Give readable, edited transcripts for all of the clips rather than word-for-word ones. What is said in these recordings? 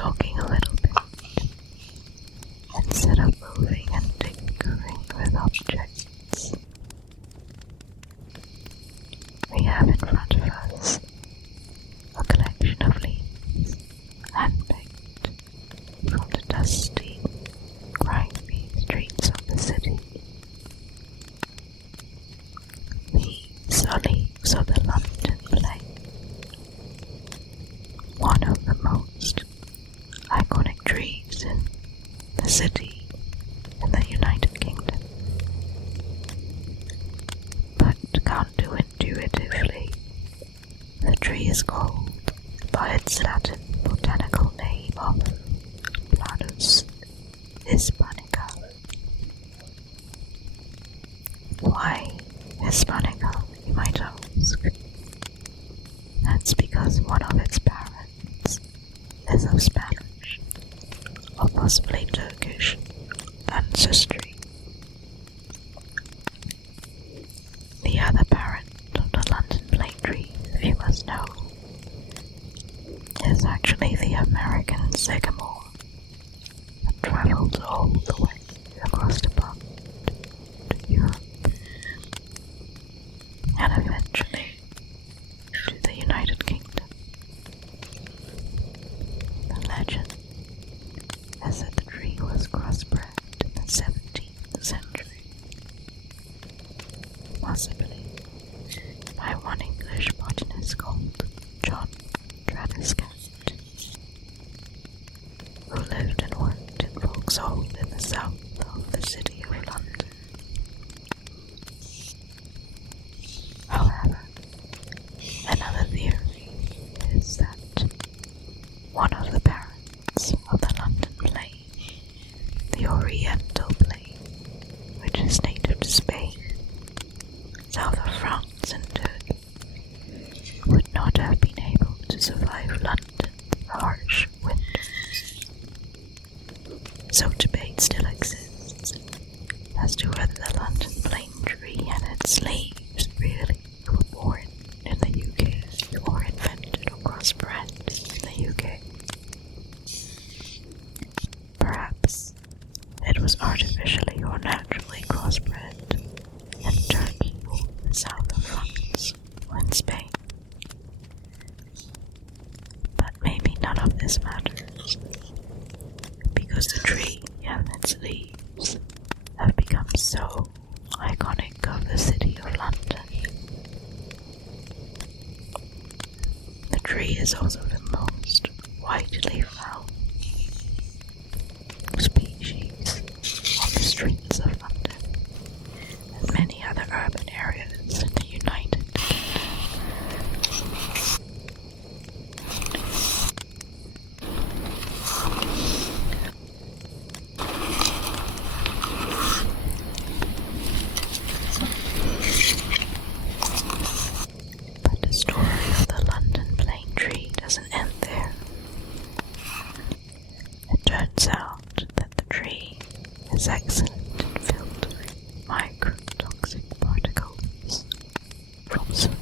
talking a little bit instead of moving and tinkering with objects. We have in front of us a collection of leaves, hand-picked from the dusty, grimy streets of the city. These are leaves of the London Plain, one of the most iconic trees in the city in the United Kingdom. But counterintuitively, the tree is called by its Latin botanical name of Planus hispanica. Why hispanica, you might ask? That's because one of its parents is of Spanish, or possibly Turkish, ancestry. The other parent of the London plane tree, if you must know, is actually the American sycamore that travelled all the way across the pond to Europe and eventually to the United Kingdom. The legend is that the tree was crossbred in the 17th century, possibly by one English botanist called John Tradescant, who lived and worked in Vauxhall in the south of the city of London. However, another theory is that one of the parents of the London plane, the Oriental plane, which is native to Spain, south of France and Turkey, would not have been able to survive London's harsh winters. So debate still exists as to whether the London plane tree and its leaves really were born in the UK or invented or crossbred in the UK. Perhaps it was artificially or naturally crossbred in Turkey or the south of France or in Spain. But maybe none of this matters, because the tree and its leaves have become so iconic of the city of London. The tree is also the most widely found species on the streets of London and many other urban areas in the United Kingdom. But the story of the London plane tree doesn't end there. It turns out that the tree is excellent in filtering micro-toxic particles from soot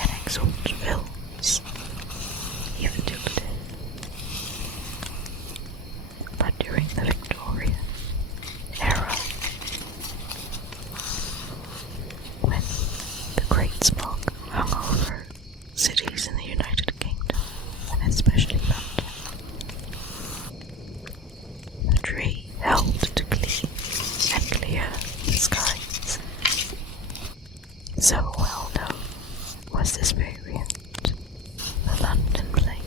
and exhaust films, even till today. But during the Victorian era, when the Great Smog hung over cities in the United Kingdom, and especially London, the tree helped to clean and clear the skies. So well known was this variant, the London plane,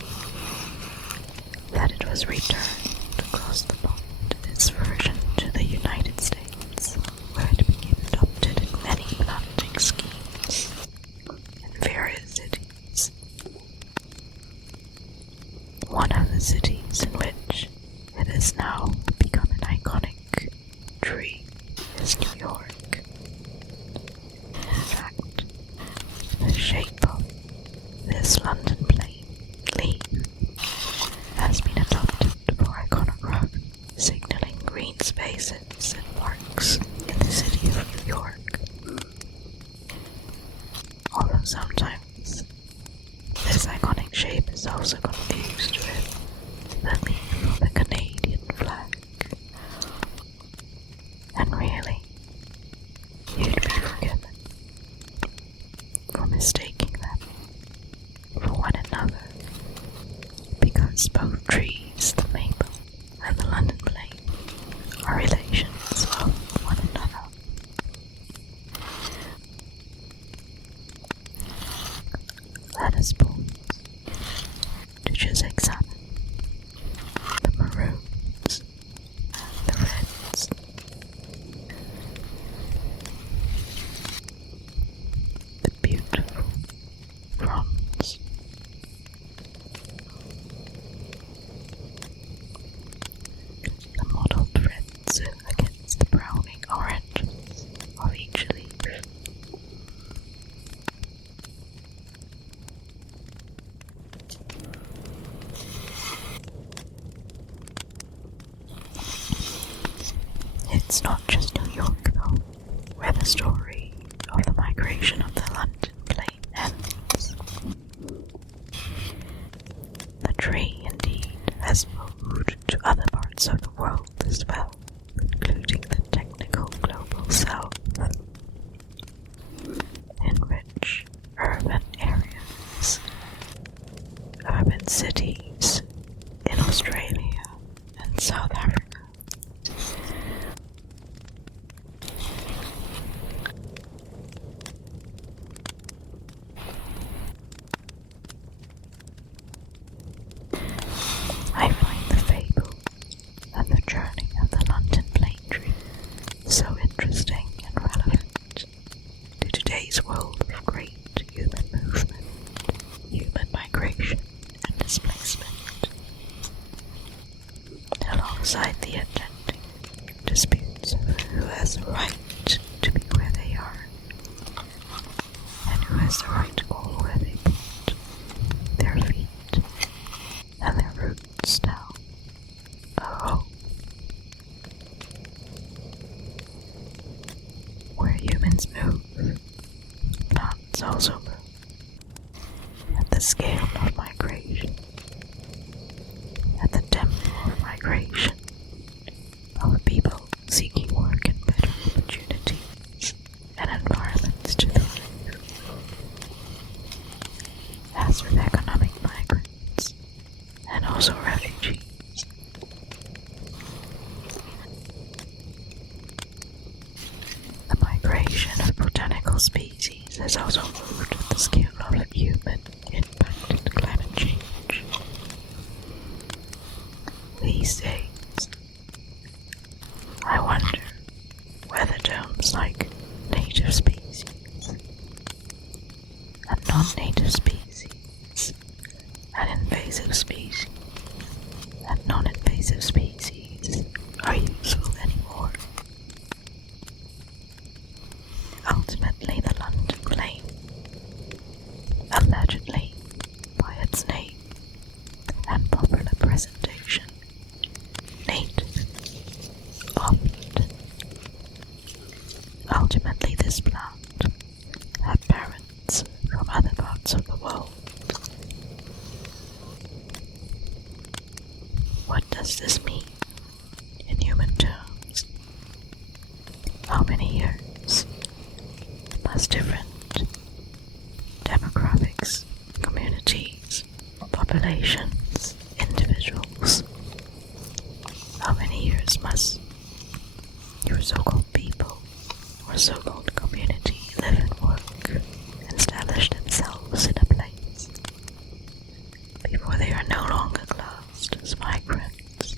that it was returned across the pond in its version to the United States, where it became adopted in many planting schemes in various cities. One of the cities in which it has now become an iconic tree is New York. In fact, the shape of this London plane leaf has been adopted for iconography, signaling green spaces and parks in the city of New York. Although sometimes this iconic shape is also confused with the leaf of the Canadian flag. And really, you'd be forgiven for mistaking them for one another, because both trees, the maple and the London plane, are relations of one another. Let us pause to just examine the maroons, the reds, the beautiful bronze, the mottled reds against the browning oranges of each leaf. It's not just New York, though, where the story of the migration of the London plane ends. The tree, indeed, has moved to other parts of the world as well, including the technical global south. In rich urban areas, urban cities in Australia and South Africa. I find the fable and the journey of the London plane tree so interesting and relevant to today's world of great human movement, human migration and displacement, alongside the attending disputes over who has the right to be where they are, and who has the right to call where they put their feet and their roots down. Oh, where humans move, plants also move. At the scale of migration, at the tempo of migration, of people seeking work and better opportunities and environments to thrive. As with economic migrants, and also refugees. The migration of botanical species has also moved at the scale of human-impacted climate change. These days, I wonder whether terms like native species and non-native species and invasive species and non-invasive species are useful anymore. Ultimately, the London plane, allegedly by its name and popular presentation, native of London. Ultimately, this plant had parents from other parts of the world. What does this mean in human terms? How many years must different demographics, communities, populations, individuals, how many years must your so-called people or so-called community live and work and establish themselves in a place before they are no longer classed as migrants?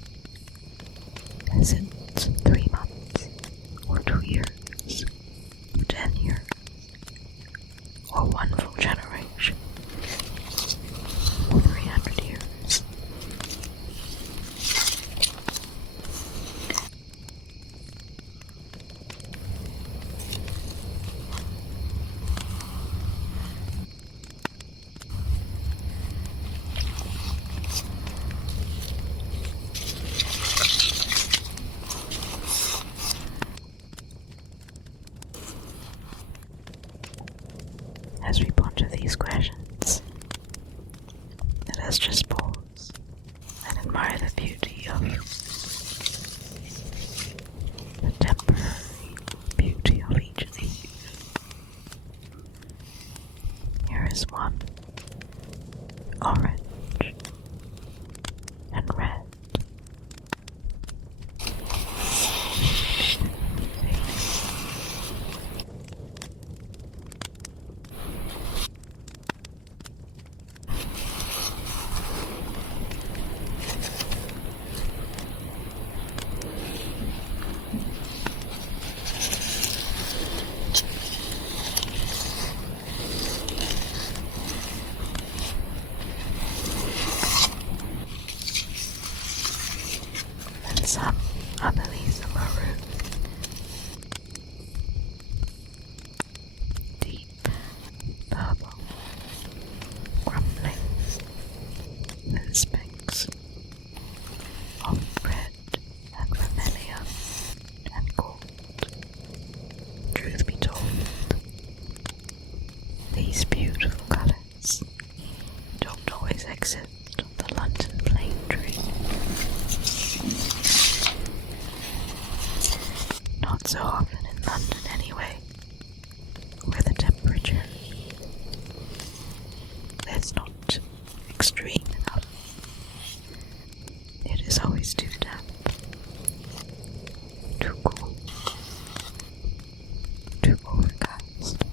Is it 3 months, or 2 years, or 10 years, or one full generation, or 300 years? As we ponder these questions, let us just pause and admire orange, and red. And some, I believe, are maroon. Deep purple, crumbling with specks of red and vermilion and gold. Truth be told, these beautiful colours don't always exist on the London plane tree. Not so often in London anyway, where the temperature is not extreme enough. It is always too damp, too cool, too overcast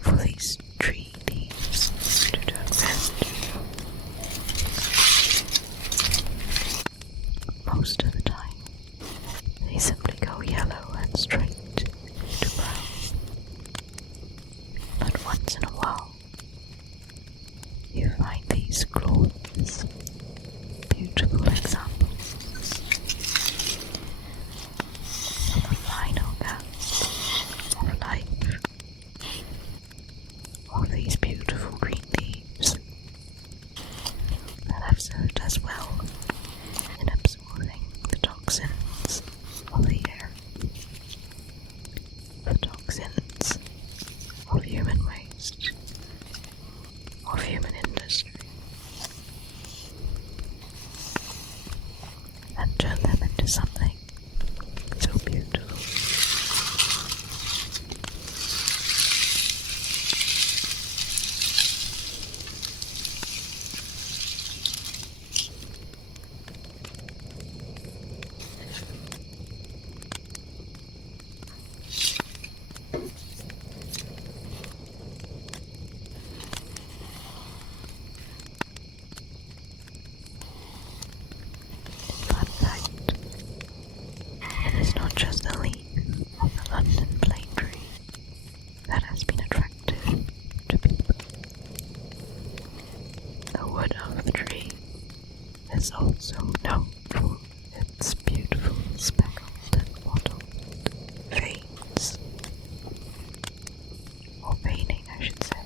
for these tree leaves to turn red. Most of the time, they simply go yellow and straight to brown. But once in a while, you find these glorious, beautiful examples of the final gasp of life, of these beautiful green leaves that have served as well in absorbing the toxins of the air, the toxins of human waste, of human industry, and turn them into something so beautiful. Fun fact, it is not just the leaf of the London plane tree that has been attractive to people. The wood of the tree is also known for its beautiful speckled and mottled veins, or veining I should say,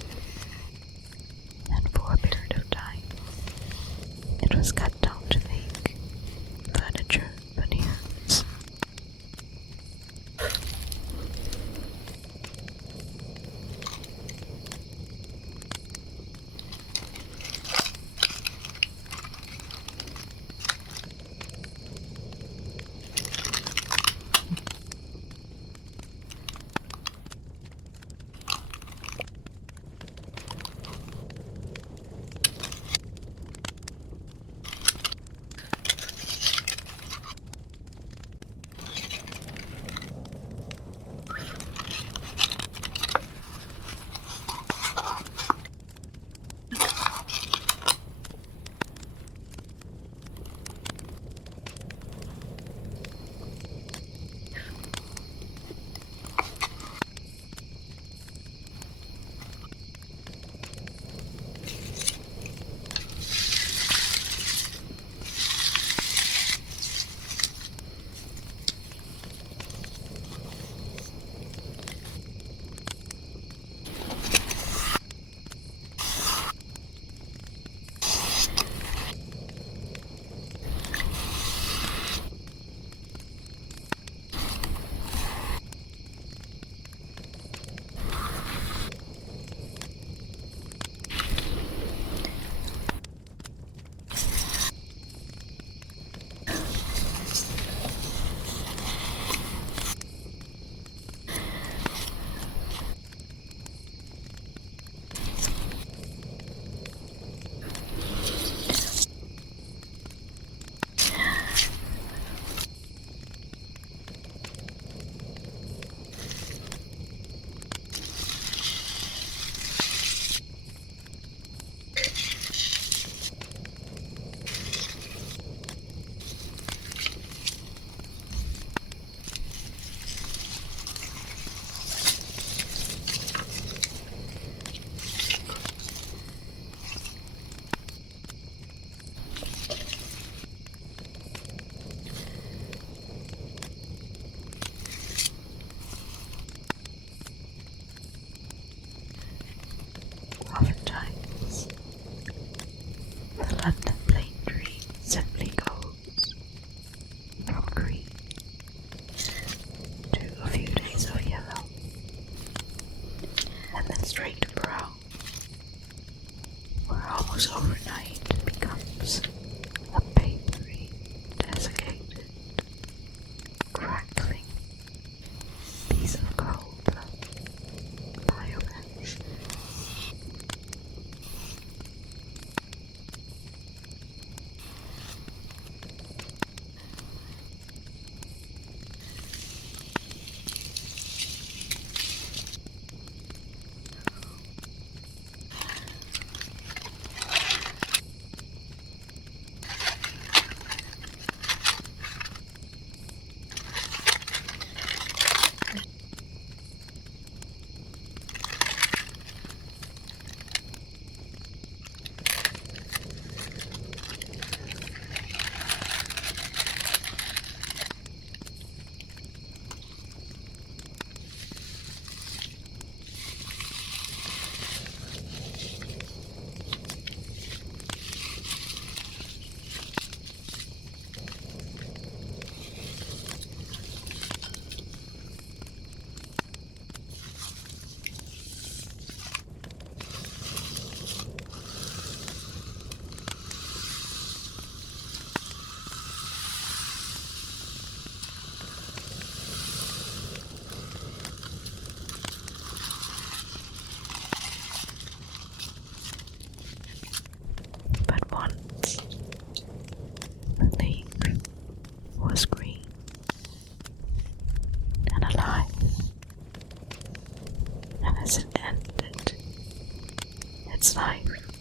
and for a period of time it was cut down to make furniture veneers. grows overnight and becomes a papery, desiccated, crackling piece of cold biomass. But once the leaf was green and alive, and as it ended its life,